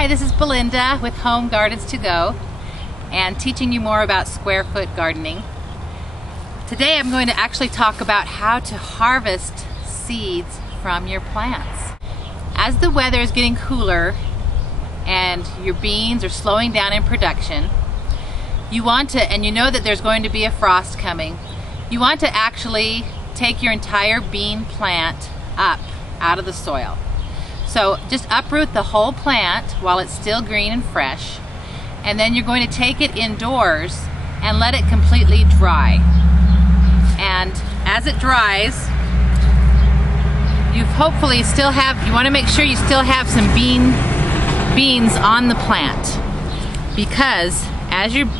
Hi, this is Belinda with Home Gardens to Go and teaching you more about square foot gardening. Today I'm going to actually talk about how to harvest seeds from your plants. As the weather is getting cooler and your beans are slowing down in production, you want to, and you know that there's going to be a frost coming, you want to actually take your entire bean plant up out of the soil. So just uproot the whole plant while it's still green and fresh, and then you're going to take it indoors and let it completely dry. And as it dries, you hopefully still have, you want to make sure you still have some beans on the plant, because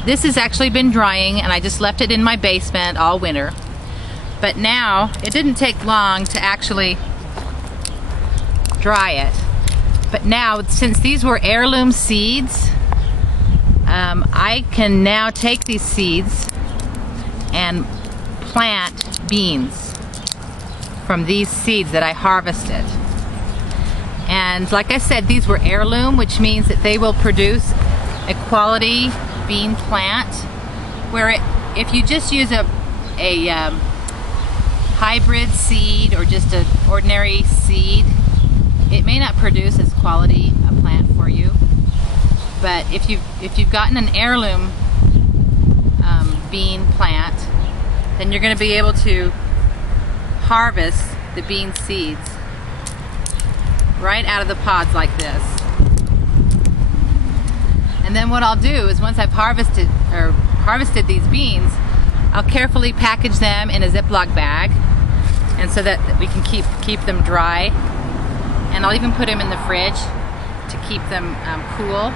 this has actually been drying, and I just left it in my basement all winter. But now it didn't take long to actually dry it. But now, since these were heirloom seeds, I can now take these seeds and plant beans from these seeds that I harvested. And like I said, these were heirloom, which means that they will produce a quality bean plant, where if you just use a hybrid seed or just an ordinary seed, it may not produce as quality a plant for you. But if you've gotten an heirloom bean plant, then you're going to be able to harvest the bean seeds right out of the pods like this. And then what I'll do is, once I've harvested these beans, I'll carefully package them in a Ziploc bag, and so that we can keep them dry. And I'll even put them in the fridge to keep them cool.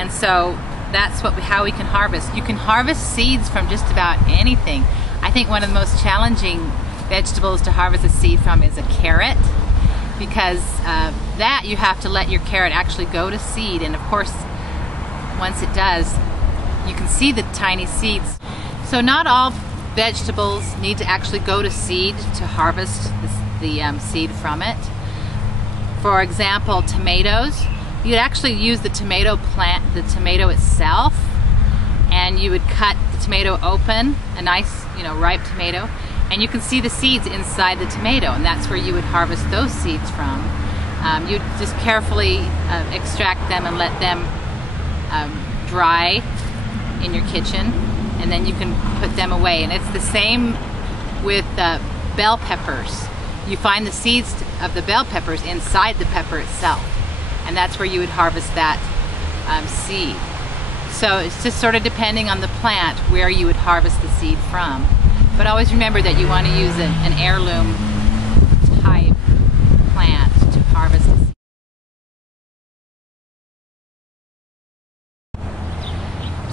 And so that's how we can harvest. You can harvest seeds from just about anything. I think one of the most challenging vegetables to harvest a seed from is a carrot, because that you have to let your carrot actually go to seed. And of course, once it does, you can see the tiny seeds. So not all vegetables need to actually go to seed to harvest the seed from it. For example, tomatoes, you'd actually use the tomato plant, the tomato itself, and you would cut the tomato open, a nice, ripe tomato, and you can see the seeds inside the tomato, and that's where you would harvest those seeds from. You'd just carefully extract them and let them dry in your kitchen, and then you can put them away. And it's the same with bell peppers. You find the seeds of the bell peppers inside the pepper itself, and that's where you would harvest that seed. So it's just sort of depending on the plant where you would harvest the seed from. But always remember that you want to use an heirloom type plant to harvest the seed.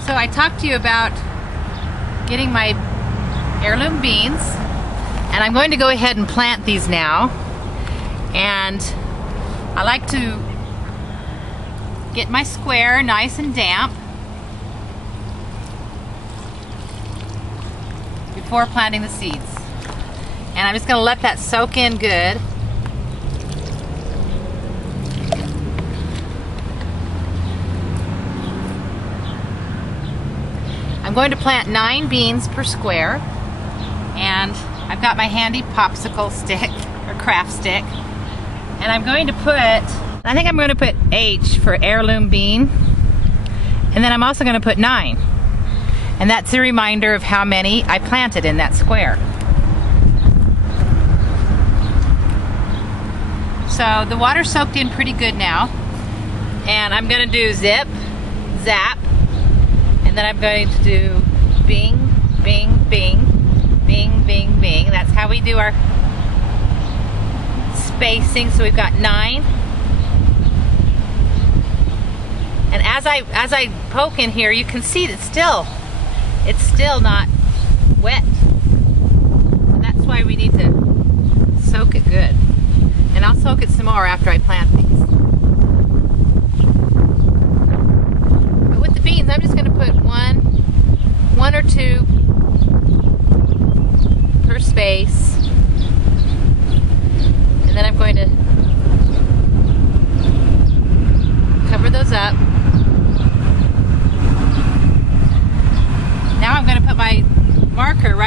So I talked to you about getting my heirloom beans, and I'm going to go ahead and plant these now. And I like to get my square nice and damp before planting the seeds. And I'm just going to let that soak in good. I'm going to plant 9 beans per square, and I've got my handy popsicle stick or craft stick, and I'm going to put, I think I'm going to put H for heirloom bean, and then I'm also going to put 9, and that's a reminder of how many I planted in that square. So the water's soaked in pretty good now, and I'm going to do zip, zap, and then I'm going to do bing, bing, bing, bing, bing, bing. That's how we do our spacing. So we've got 9. And as I poke in here, you can see that it's still not wet. And that's why we need to soak it good. And I'll soak it some more after I plant these. But with the beans, I'm just going to put one or two per space, and then I'm going to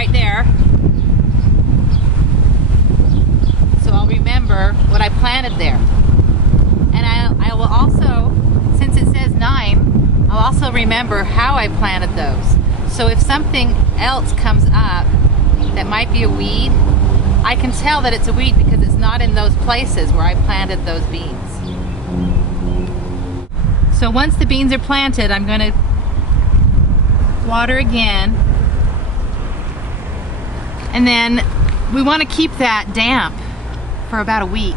right there. So I'll remember what I planted there. And I will also, since it says 9, I'll also remember how I planted those. So if something else comes up that might be a weed, I can tell that it's a weed because it's not in those places where I planted those beans. So once the beans are planted, I'm going to water again. And then we want to keep that damp for about a week.